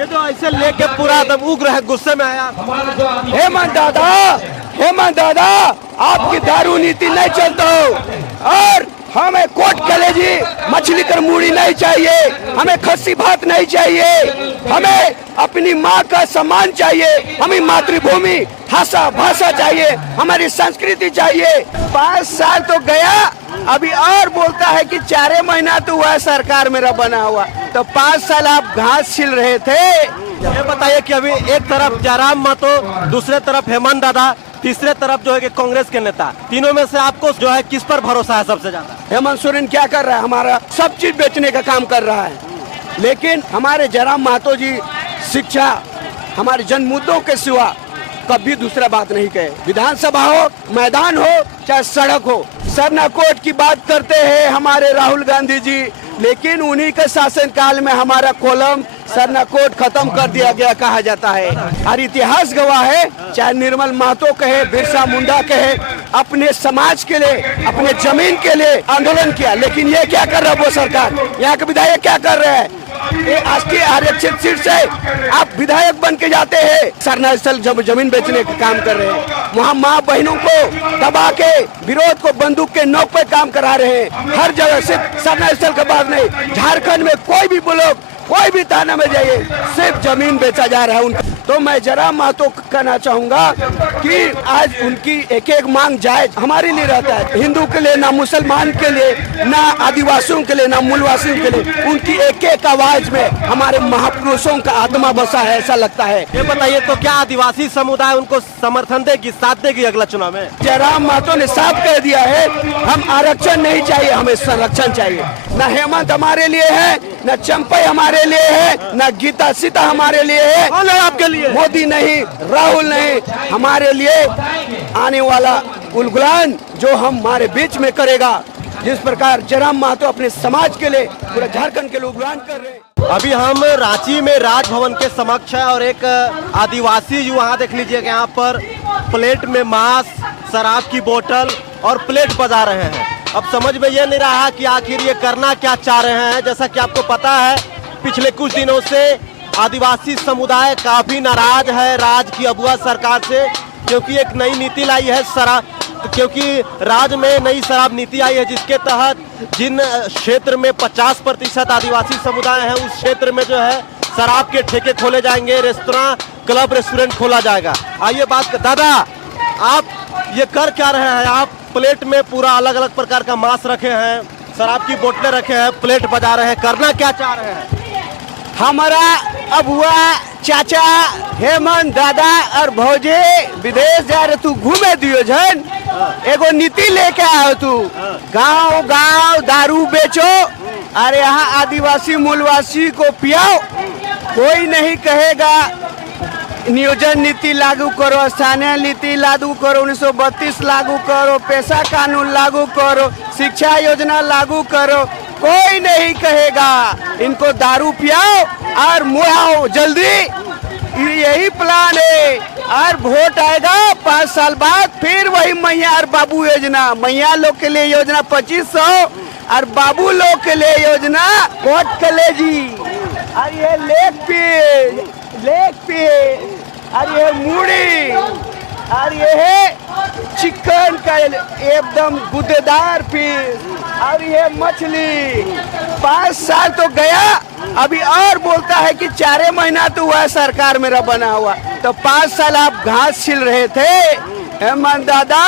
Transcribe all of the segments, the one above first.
ये जो ऐसे लेके पूरा एकदम उग्र है, गुस्से में आया। हेमंत दादा आपकी दारू नीति नहीं चलता हो और हमें कोट कलेजी मछली कर मूड़ी नहीं चाहिए, हमें खस्सी भात नहीं चाहिए, हमें अपनी माँ का सम्मान चाहिए, हमें मातृभूमि भाषा चाहिए, हमारी संस्कृति चाहिए। 5 साल तो गया, अभी और बोलता है कि 4 महीना तो हुआ सरकार मेरा बना हुआ, तो 5 साल आप घास छिल रहे थे। ये बताइए कि अभी एक तरफ जयराम महतो, दूसरे तरफ हेमंत दादा, तीसरे तरफ जो है कि कांग्रेस के नेता, तीनों में से आपको जो है किस पर भरोसा है सबसे ज्यादा? हेमंत सोरेन क्या कर रहा है? हमारा सब चीज बेचने का काम कर रहा है, लेकिन हमारे जयराम महतो जी शिक्षा, हमारे जन मुद्दों के सिवा कभी दूसरा बात नहीं कहे। विधानसभा हो, मैदान हो, चाहे सड़क हो, सरना कोर्ट की बात करते हैं हमारे राहुल गांधी जी, लेकिन उन्हीं के शासनकाल में हमारा कोलम सरना कोर्ट खत्म कर दिया गया कहा जाता है। और इतिहास गवाह है, चाहे निर्मल महतो कहे, बिरसा मुंडा कहे, अपने समाज के लिए, अपने जमीन के लिए आंदोलन किया, लेकिन ये क्या कर रहा है वो सरकार, यहाँ के विधायक क्या कर रहे हैं? राष्ट्रीय आरक्षित सीट से आप विधायक बन के जाते हैं, सरना स्थल जमीन बेचने का काम कर रहे हैं, वहाँ माँ बहनों को दबा के विरोध को बंदूक के नोक पे काम करा रहे हैं। हर जगह सिर्फ सरना स्थल के बाद नहीं, झारखंड में कोई भी ब्लॉक, कोई भी थाना में जाइए, सिर्फ जमीन बेचा जा रहा है उनका। तो मैं जयराम महतो कहना चाहूंगा कि आज उनकी एक एक मांग जायज हमारे लिए रहता है, हिंदू के लिए ना, मुसलमान के लिए ना, आदिवासियों के लिए ना, मूलवासियों के लिए, उनकी एक एक आवाज में हमारे महापुरुषों का आत्मा बसा है, ऐसा लगता है। ये बताइए तो क्या आदिवासी समुदाय उनको समर्थन देगी, साथ देगी अगला चुनाव में? जयराम महतो ने साफ कह दिया है, हम आरक्षण नहीं चाहिए, हमें संरक्षण चाहिए। न हेमंत हमारे लिए है, न चंपई हमारे लिए है, न गीता सीता हमारे लिए है। कौन है आपके लिए? मोदी नहीं, राहुल नहीं, हमारे लिए आने वाला उलगुलान जो हमारे बीच में करेगा, जिस प्रकार जयराम महतो अपने समाज के लिए, पूरा झारखंड के लिए उलगुलान कर रहे हैं। अभी हम रांची में राजभवन के समक्ष है और एक आदिवासी युवा देख लीजिए, यहाँ पर प्लेट में मांस, शराब की बोतल और प्लेट बजा रहे हैं। अब समझ में ये नहीं रहा कि आखिर ये करना क्या चाह रहे हैं। जैसा कि आपको पता है, पिछले कुछ दिनों से आदिवासी समुदाय काफी नाराज है राज्य की अगुआ सरकार से, क्योंकि एक नई नीति लाई है क्योंकि राज्य में नई शराब नीति आई है, जिसके तहत जिन क्षेत्र में 50% आदिवासी समुदाय है, उस क्षेत्र में जो है शराब के ठेके खोले जाएंगे, रेस्तरां, क्लब, रेस्टोरेंट खोला जाएगा। आइए बात दादा, आप ये कर क्या रहे हैं? आप प्लेट में पूरा अलग अलग प्रकार का मांस रखे हैं, शराब की बोतलें रखे हैं, प्लेट बजा रहे हैं, करना क्या चाह रहे हैं? हमारा अबुआ, चाचा, हेमंत दादा और भौजे विदेश जा रहे, तू घूमे दियो जन, एगो नीति लेके आओ तू, गांव गांव दारू बेचो और यहाँ आदिवासी मूलवासी को पियाओ। कोई नहीं कहेगा नियोजन नीति लागू करो, स्थानीय नीति लागू करो, 1932 लागू करो, पेशा कानून लागू करो, शिक्षा योजना लागू करो, कोई नहीं कहेगा इनको दारू पियाओ और मुआओ जल्दी। यही प्लान है। और वोट आएगा 5 साल बाद, फिर वही मैया और बाबू योजना, मैया लोग के लिए योजना 2500 और बाबू लोग के लिए योजना कोट कलेजी, और ये लेग पीस और ये मूड़ी और ये है चिकन का एकदम गुदेदार पीस और ये मछली। 5 साल तो गया, अभी और बोलता है कि 4 महीना तो हुआ सरकार मेरा बना हुआ, तो 5 साल आप घास छिल रहे थे। हेमंत दादा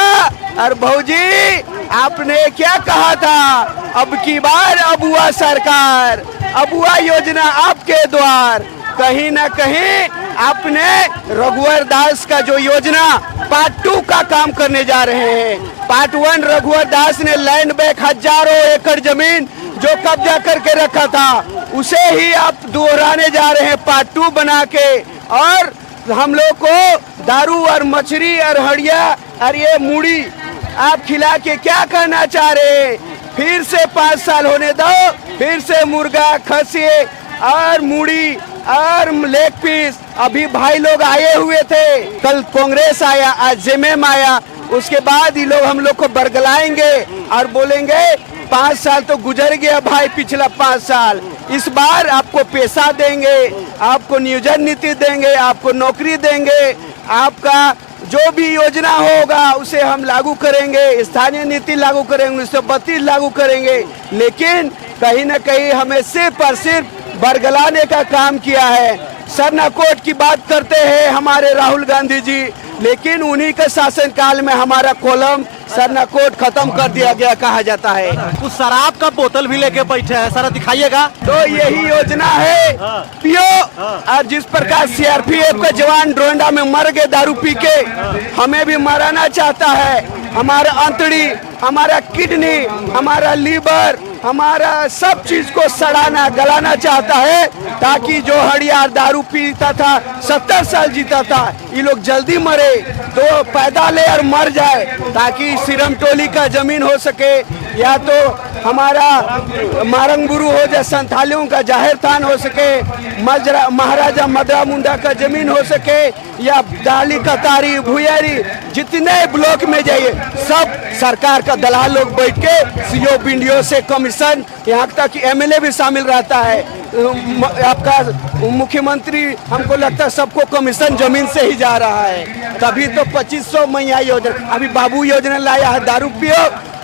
और भौजी, आपने क्या कहा था? अब की बार अबुआ सरकार, अबुआ योजना आपके द्वार। कहीं ना कहीं आपने रघुवर दास का जो योजना पार्ट 2 का काम करने जा रहे हैं। पार्ट 1 रघुवर दास ने लैंड बैंक हजारों एकड़ जमीन जो कब्जा करके रखा था, उसे ही आप दोहराने जा रहे हैं पार्ट 2 बना के। और हम लोग को दारू और मछली और हड़िया और ये मूड़ी आप खिला के क्या कहना चाह रहे हैं? फिर से 5 साल होने दो, फिर से मुर्गा, खस्सी और मूड़ी और लेग पीस। अभी भाई लोग आए हुए थे, कल कांग्रेस आया, आज जेएमएम आया, उसके बाद ये लोग हम लोग को बरगलाएंगे और बोलेंगे 5 साल तो गुजर गया भाई, पिछला 5 साल इस बार आपको पैसा देंगे, आपको नियोजन नीति देंगे, आपको नौकरी देंगे, आपका जो भी योजना होगा उसे हम लागू करेंगे, स्थानीय नीति लागू करेंगे, 132 लागू करेंगे। लेकिन कहीं न कहीं हमें सिर्फ और सिर्फ बरगलाने का काम किया है। सरनाकोट की बात करते हैं हमारे राहुल गांधी जी, लेकिन उन्हीं के शासनकाल में हमारा कोलम सरनाकोट खत्म कर दिया गया कहा जाता है। कुछ शराब का बोतल भी लेके बैठे हैं, सर दिखाइएगा। तो यही योजना है पियो। और जिस प्रकार सीआरपीएफ के जवान डोरंडा में मर गए दारू पी के, हमें भी मराना चाहता है। हमारा अंतड़ी, हमारा किडनी, हमारा लीवर, हमारा सब चीज को सड़ाना गलाना चाहता है, ताकि जो हड़ियार दारू पीता था 70 साल जीता था, ये लोग जल्दी मरे, तो पैदा ले और मर जाए, ताकि सिरम टोली का जमीन हो सके, या तो हमारा मारंगुरु हो जाए, संथालियों का जाहिर थान हो सके, महाराजा मदरा मुंडा का जमीन हो सके, या दाली कतारी भुयारी जितने ब्लॉक में जाइए सब सरकार का दलाल लोग बैठ के सीओ बिंडियो से कमीशन, यहाँ तक एमएलए भी शामिल रहता है। आपका मुख्यमंत्री हमको लगता है सबको कमीशन जमीन से ही जा रहा है। तभी तो 2500 मैया योजना, अभी बाबू योजना लाया है, दारू पियो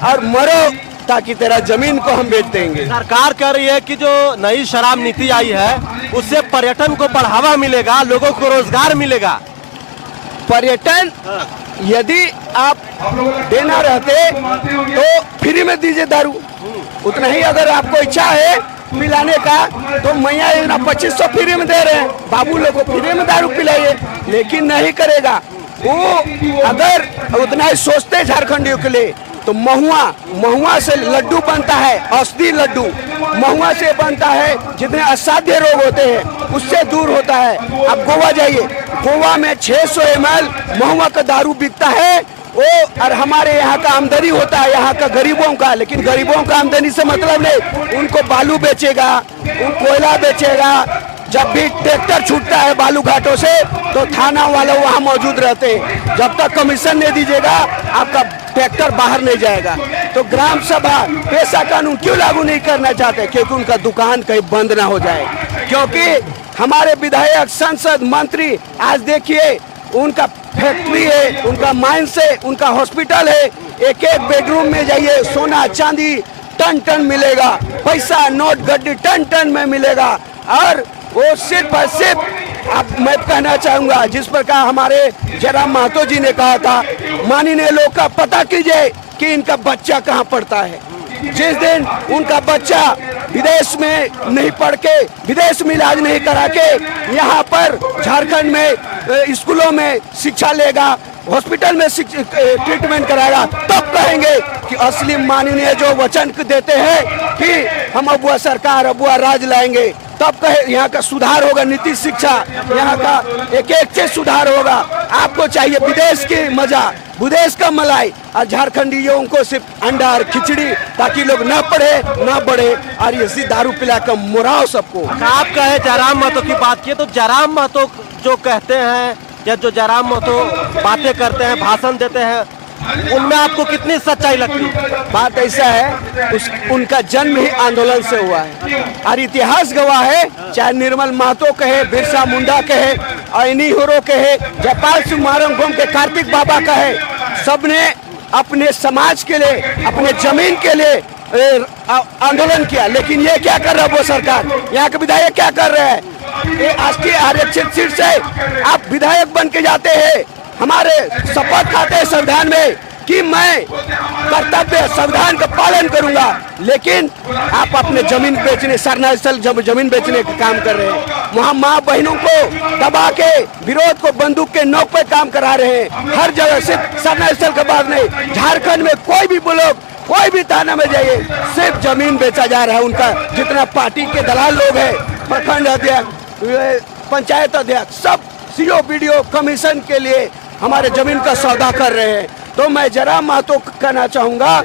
और मरो ताकि तेरा जमीन को हम बेच देंगे। सरकार कह रही है कि जो नई शराब नीति आई है उससे पर्यटन को बढ़ावा मिलेगा, लोगों को रोजगार मिलेगा। पर्यटन यदि आप देना रहते तो फ्री में दीजिए दारू, उतना ही अगर आपको इच्छा है पिलाने का तो मैया योजना 2500 फ्री में दे रहे हैं, बाबू लोग को फ्री में दारू पिलाइए, लेकिन नहीं करेगा वो। अगर उतना ही सोचते झारखंडियों के लिए तो महुआ से लड्डू बनता है, औषधि लड्डू महुआ से बनता है, जितने असाध्य रोग होते हैं उससे दूर होता है। आप गोवा जाइए, गोवा में 600 ml महुआ का दारू बिकता है वो, और हमारे यहाँ का आमदनी होता है यहाँ का गरीबों का, लेकिन गरीबों का आमदनी से मतलब नहीं, उनको बालू बेचेगा, उन कोयला बेचेगा। जब भी ट्रैक्टर छूटता है बालू घाटों से तो थाना वाले वहाँ मौजूद रहते हैं, जब तक कमीशन नहीं दीजिएगा आपका ट्रैक्टर बाहर नहीं जाएगा। तो ग्राम सभा पैसा कानून क्यों लागू नहीं करना चाहते? क्योंकि उनका दुकान कहीं बंद ना हो जाए। क्योंकि हमारे विधायक, सांसद, मंत्री आज देखिए उनका फैक्ट्री है, उनका माइंस है, उनका हॉस्पिटल है, एक एक बेडरूम में जाइए सोना चांदी टन टन मिलेगा, पैसा नोट गड्डी टन टन में मिलेगा। और वो सिर्फ और सिर्फ अब मैं कहना चाहूंगा, जिस प्रकार हमारे जयराम महतो जी ने कहा था, माननीय लोग का पता कीजिए कि इनका बच्चा कहाँ पढ़ता है। जिस दिन उनका बच्चा विदेश में नहीं पढ़ के, विदेश में इलाज नहीं करा के यहाँ पर झारखंड में स्कूलों में शिक्षा लेगा, हॉस्पिटल में ट्रीटमेंट कराएगा, तब कहेंगे कि असली माननीय जो वचन देते हैं कि हम अबुआ सरकार, अबुआ राज लाएंगे, तब कहे यहाँ का सुधार होगा, नीति शिक्षा यहाँ का एक एक चीज सुधार होगा। आपको चाहिए विदेश की मजा, विदेश का मलाई, और झारखंडियों को सिर्फ अंडा और खिचड़ी, ताकि लोग न पढ़े न बढ़े और इसी दारू पिला कर मुराओ सबको। आप कहे जयराम महतो की बात की तो जयराम महतो जो कहते हैं या जो जयराम महतो बातें करते हैं, भाषण देते हैं, उनमें आपको कितनी सच्चाई लगती है? बात ऐसा है, उनका जन्म ही आंदोलन से हुआ है और इतिहास गवाह है, चाहे निर्मल महतो कहे, बिरसा मुंडा कहे, अइनी होरो कहे, जयपाल सिंह मारंगभूम के कार्तिक बाबा कहे, सबने अपने समाज के लिए, अपने जमीन के लिए आंदोलन किया। लेकिन ये क्या कर रहा है वो सरकार, यहाँ के विधायक क्या कर रहे हैं? ये राष्ट्रीय आरक्षित सीट से आप विधायक बन के जाते हैं, हमारे शपथ खाते हैं संविधान में कि मैं कर्तव्य संविधान का पालन करूंगा, लेकिन आप अपने जमीन बेचने, सरना स्थल जमीन बेचने का काम कर रहे हैं। वहाँ माँ बहनों को दबा के विरोध को बंदूक के नोक पे काम करा रहे हैं। हर जगह सिर्फ सरना स्थल के बाद नहीं, झारखंड में कोई भी ब्लॉक, कोई भी थाना में जाइए सिर्फ जमीन बेचा जा रहा है। उनका जितना पार्टी के दलाल लोग हैं, प्रखंड अध्यक्ष, पंचायत अध्यक्ष, सब सीओ बीडीओ कमीशन के लिए हमारे जमीन का सौदा कर रहे हैं। तो मैं जयराम महतो कहना चाहूंगा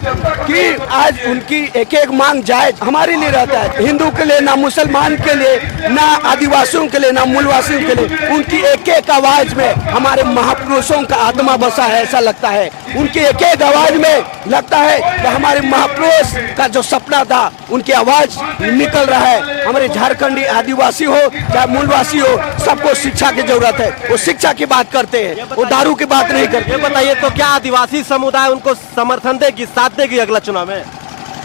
कि आज उनकी एक एक मांग जायज हमारे लिए रहता है, हिंदू के लिए ना, मुसलमान के लिए ना, आदिवासियों के लिए ना, मूलवासियों के लिए, उनकी एक एक आवाज में हमारे महापुरुषों का आत्मा बसा है, ऐसा लगता है। उनकी एक एक आवाज में लगता है कि हमारे महापुरुष का जो सपना था उनकी आवाज निकल रहा है। हमारे झारखंडी आदिवासी हो चाहे मूलवासी हो, सबको शिक्षा की जरूरत है। वो शिक्षा की बात करते हैं, वो दारू की बात नहीं करते। ये बताइए तो क्या आदिवासी समुदाय उनको समर्थन देगी, साथ देगी अगला चुनाव में?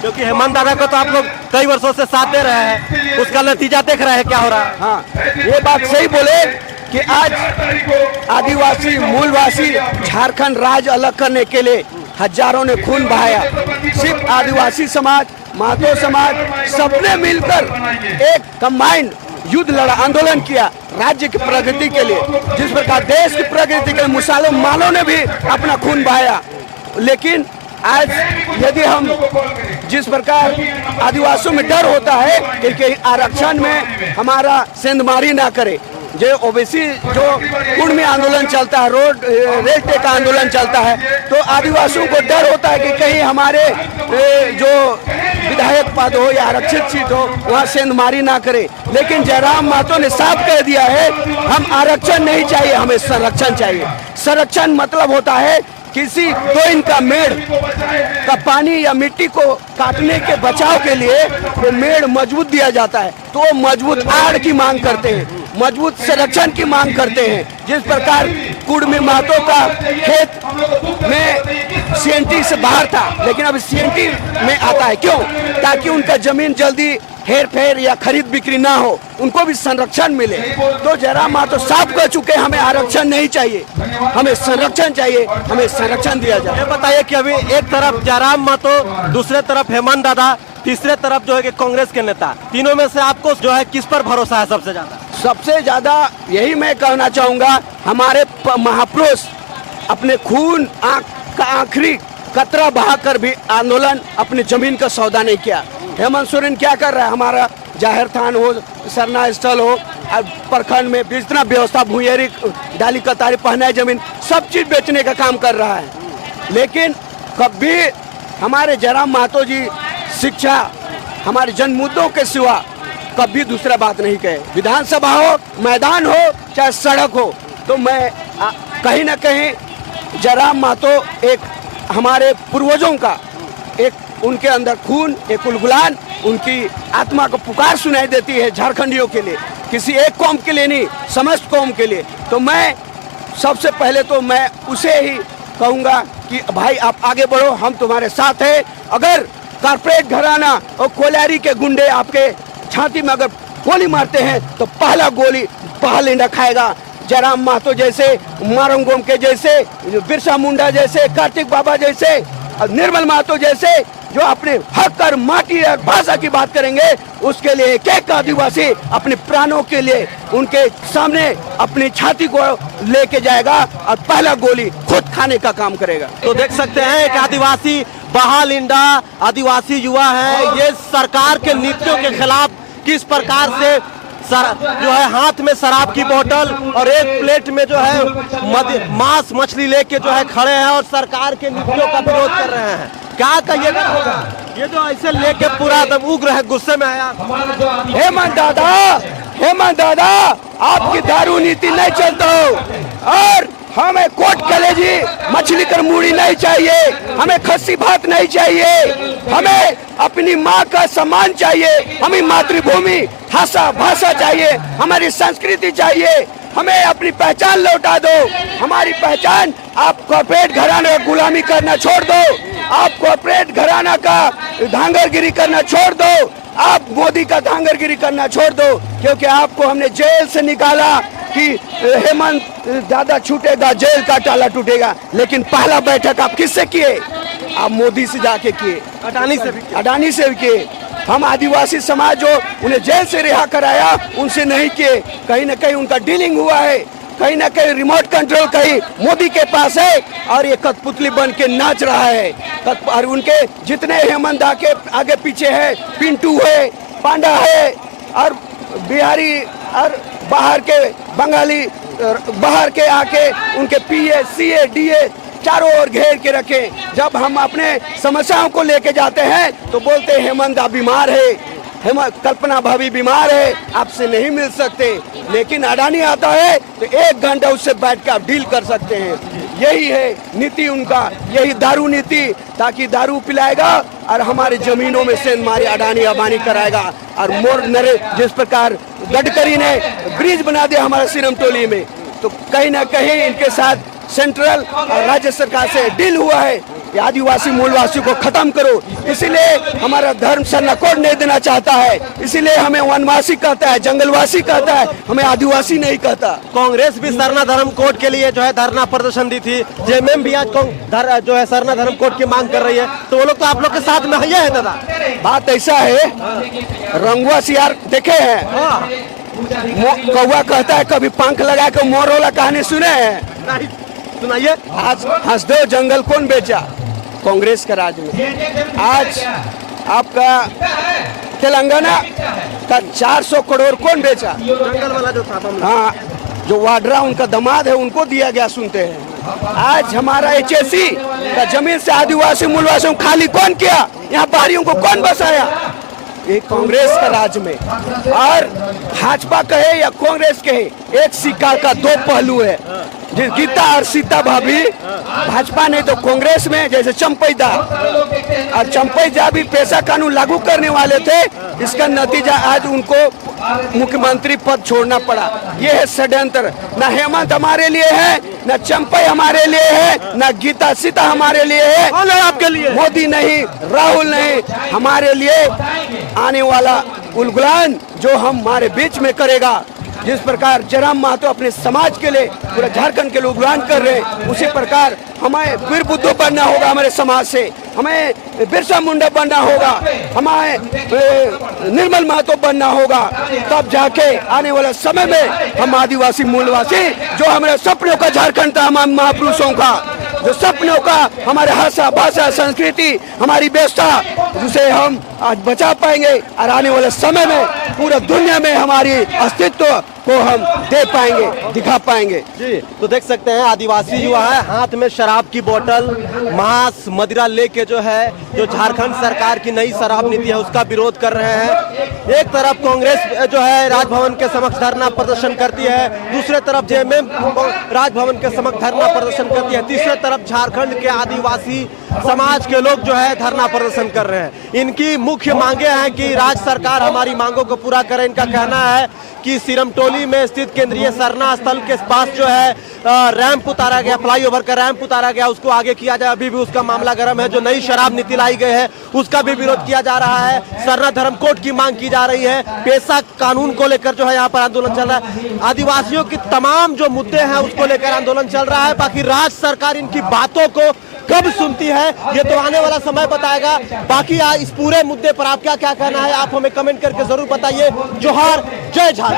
क्योंकि हेमंत दादा को तो आप लोग कई वर्षों से साथ दे रहे हैं, उसका नतीजा देख रहे हैं क्या हो रहा है। हाँ, ये बात सही बोले कि आज आदिवासी मूलवासी झारखंड राज्य अलग करने के लिए हजारों ने खून बहाया। सिर्फ आदिवासी समाज, महतो समाज सबने मिलकर एक कंबाइंड युद्ध लड़ा, आंदोलन किया राज्य की प्रगति के लिए। जिस प्रकार देश की प्रगति के लिए मुसलमानों ने भी अपना खून बहाया। लेकिन आज यदि हम जिस प्रकार आदिवासियों में डर होता है कि आरक्षण में हमारा सेंधमारी ना करे, जो ओबीसी जो कुर्मी आंदोलन चलता है, रोड रेल का आंदोलन चलता है, तो आदिवासियों को डर होता है कि कहीं हमारे जो विधायक पद हो या आरक्षित सीट हो वहाँ सेंधमारी ना करे। लेकिन जयराम महतो ने साफ कह दिया है, हम आरक्षण नहीं चाहिए, हमें संरक्षण चाहिए। संरक्षण मतलब होता है किसी 2 इंच का मेड़ का पानी या मिट्टी को काटने के बचाव के लिए वो मेड़ मजबूत दिया जाता है, तो वो मजबूत आड़ की मांग करते हैं, मजबूत संरक्षण की मांग करते हैं। जिस प्रकार कुर्मी महतो का खेत में सीएनटी से बाहर था, लेकिन अब सीएनटी में आता है, क्यों? ताकि उनका जमीन जल्दी हेर फेर या खरीद बिक्री ना हो, उनको भी संरक्षण मिले। तो जयराम महतो साफ कह चुके हैं, हमें आरक्षण नहीं चाहिए, हमें संरक्षण चाहिए, हमें संरक्षण दिया जाए। ये बताइए कि अभी एक तरफ जयराम महतो, दूसरे तरफ हेमंत दादा, तीसरे तरफ जो है कि कांग्रेस के नेता, तीनों में से आपको जो है किस पर भरोसा है सबसे ज्यादा? सबसे ज्यादा यही मैं कहना चाहूंगा, हमारे महापुरुष अपने खून का आखिरी कतरा बहाकर भी आंदोलन अपनी जमीन का सौदा नहीं किया। हेमंत सोरेन क्या कर रहा है? हमारा जाहिर थान हो, सरना स्थल हो, प्रखंड में जितना व्यवस्था, भूयेरी डाली कतारी पहनाई जमीन, सब चीज बेचने का काम कर रहा है। लेकिन कभी हमारे जयराम महतो जी शिक्षा, हमारे जन मुद्दों के सिवा कभी दूसरा बात नहीं कहे। विधानसभा हो, मैदान हो, चाहे सड़क हो, तो मैं कहीं ना कहीं जयराम महतो एक हमारे पूर्वजों का एक उनके अंदर खून, एक उलगुलान, उनकी आत्मा को पुकार सुनाई देती है झारखंडियों के लिए, किसी एक कौम के लिए नहीं, समस्त कौम के लिए। तो मैं सबसे पहले तो मैं उसे ही कहूँगा कि भाई आप आगे बढ़ो, हम तुम्हारे साथ हैं। अगर कारपोरेट घराना और कोलारी के गुंडे आपके छाती में अगर गोली मारते हैं तो पहला गोली पहलिंडा खाएगा। जयराम महतो जैसे, मारंगोम के जैसे, बिरसा मुंडा जैसे, कार्तिक बाबा जैसे, निर्मल महतो जैसे जो अपने हक और माटी और भाषा की बात करेंगे, उसके लिए एक एक आदिवासी अपने प्राणों के लिए उनके सामने अपनी छाती को लेके जाएगा और पहला गोली खुद खाने का काम करेगा। तो देख सकते हैं एक आदिवासी बहाल इंडा आदिवासी युवा है, ये सरकार के नीतियों के खिलाफ किस प्रकार से जो है हाथ में शराब की बोतल और एक प्लेट में जो है मांस मछली लेके जो है खड़े हैं और सरकार के नीतियों का विरोध कर रहे हैं। क्या कहिएगा? ये जो ऐसे लेके पूरा एकदम उग्र है, गुस्से में आया। हेमंत दादा आपकी दारू नीति नहीं चलता हो और हमें कोट कलेजी मछली कर मूड़ी नहीं चाहिए, हमें खस्सी भात नहीं चाहिए, हमें अपनी माँ का सम्मान चाहिए, हमें मातृभूमि भाषा चाहिए, हमारी संस्कृति चाहिए, हमें अपनी पहचान लौटा दो। हमारी पहचान, आप कॉर्पोरेट घराना का गुलामी करना छोड़ दो, आप कॉर्पोरेट घराना का धांगरगिरी करना छोड़ दो, आप मोदी का धांगरगिरी करना छोड़ दो। क्योंकि आपको हमने जेल से निकाला कि हेमंत दादा छूटेगा, जेल का ताला टूटेगा, लेकिन पहला बैठक आप किससे किए? आप मोदी से जाके किए, अडानी से भी किए। हम आदिवासी समाज जो उन्हें जेल से रिहा कराया, उनसे नहीं किए। कहीं ना कहीं उनका डीलिंग हुआ है, कहीं ना कहीं रिमोट कंट्रोल कहीं मोदी के पास है और ये कठपुतली बन के नाच रहा है। और उनके जितने हेमंत दा के आगे पीछे है, पिंटू है, पांडा है और बिहारी और बाहर के बंगाली, बाहर के आके उनके पीए, सीए, डीए चारों ओर घेर के रखे। जब हम अपने समस्याओं को लेके जाते हैं तो बोलते हैं हेमंत दा बीमार है, कल्पना भाभी बीमार है, आपसे नहीं मिल सकते। लेकिन अडानी आता है तो 1 घंटा उससे बैठ कर आप डील कर सकते हैं। यही है नीति उनका, यही दारू नीति, ताकि दारू पिलाएगा और हमारे जमीनों में से हमारी अडानी अबानी कराएगा। और जिस प्रकार गडकरी ने ब्रिज बना दिया हमारे सिरमटोली में, तो कहीं ना कहीं इनके साथ सेंट्रल और राज्य सरकार से डील हुआ है कि आदिवासी मूलवासी को खत्म करो। इसीलिए हमारा धर्म सरना कोड नहीं देना चाहता है, इसीलिए हमें वनवासी कहता है, जंगलवासी कहता है, हमें आदिवासी नहीं कहता। कांग्रेस भी सरना धर्म कोड के लिए जो है धरना प्रदर्शन दी थी, जेएमएम भी आज जो है सरना धर्म कोड की मांग कर रही है, तो वो लोग तो आप लोग के साथ में है दादा। बात ऐसा है, रंगुआ सियार देखे हैं, कौवा कहता है कभी पंख लगा के मोर वाला कहानी सुने हैं? सुनाइए। आज हंसदेव जंगल कौन बेचा? कांग्रेस का राज में। आज आपका तेलंगाना का 400 करोड़ कौन बेचा? जंगल वाला जो था। हाँ, जो वाड्रा उनका दामाद है उनको दिया गया, सुनते हैं। आज हमारा HSC का जमीन से आदिवासी मूलवासियों खाली कौन किया? यहाँ बाहरियों को कौन बसाया? ये कांग्रेस का राज में। और भाजपा कहे या कांग्रेस कहे, एक सिक्का का दो पहलू है। गीता और सीता भाभी भाजपा ने तो कांग्रेस में, जैसे चंपैदा और चंपैदा भी पैसा कानून लागू करने वाले थे, इसका नतीजा आज उनको मुख्यमंत्री पद छोड़ना पड़ा। ये है षड्यंत्र। न हेमंत हमारे लिए है, न चंपई हमारे लिए है, न गीता सीता हमारे लिए है। आपके लिए मोदी नहीं, राहुल नहीं, हमारे लिए आने वाला उलगुलान जो हमारे बीच में करेगा। जिस प्रकार जयराम महतो अपने समाज के लिए, पूरा झारखंड के लिए उलगुलान कर रहे हैं, उसी प्रकार हमें वीर बुद्धू बनना होगा। हमारे समाज से हमें बिरसा मुंडा बनना होगा, हमें निर्मल महतो बनना होगा। तब जाके आने वाला समय में हम आदिवासी मूलवासी, जो हमारे सपनों का झारखंड था, हमारे महापुरुषों का जो सपनों का, हमारे भाषा भाषा संस्कृति, हमारी व्यवस्था, जिसे हम आज बचा पाएंगे और आने वाले समय में पूरा दुनिया में हमारी अस्तित्व को हम दे पाएंगे, दिखा पाएंगे। जी, तो देख सकते हैं आदिवासी युवा है, हाथ में शराब की बोतल, मांस, मदिरा लेके जो है, जो झारखंड सरकार की नई शराब नीति है उसका विरोध कर रहे हैं। एक तरफ कांग्रेस जो है राजभवन के समक्ष धरना प्रदर्शन करती है, दूसरे तरफ जेएमएम राजभवन के समक्ष धरना प्रदर्शन करती है, तीसरे तरफ झारखंड के आदिवासी समाज के लोग जो है धरना प्रदर्शन कर रहे हैं। इनकी मुख्य मांगे हैं कि राज्य सरकार हमारी मांगों को पूरा करे। इनका कहना है कि सिरमटोली में स्थित केंद्रीय सरना स्थल के पास जो है रैंप उतारा गया, फ्लाईओवर का रैंप उतारा गया, उसको आगे किया जाए। अभी भी उसका मामला गर्म है। जो नई शराब नीति लाई गई है उसका भी विरोध किया जा रहा है। सरना धर्म कोड की मांग की जा रही है। पेशा कानून को लेकर जो है यहाँ पर आंदोलन चल रहा है। आदिवासियों की तमाम जो मुद्दे हैं उसको लेकर आंदोलन चल रहा है। बाकी राज्य सरकार इनकी बातों को कब सुनती है ये तो आने वाला समय बताएगा। बाकी इस पूरे मुद्दे पर आपका क्या कहना है, आप हमें कमेंट करके जरूर बताइए। जोहार, जय झारखंड।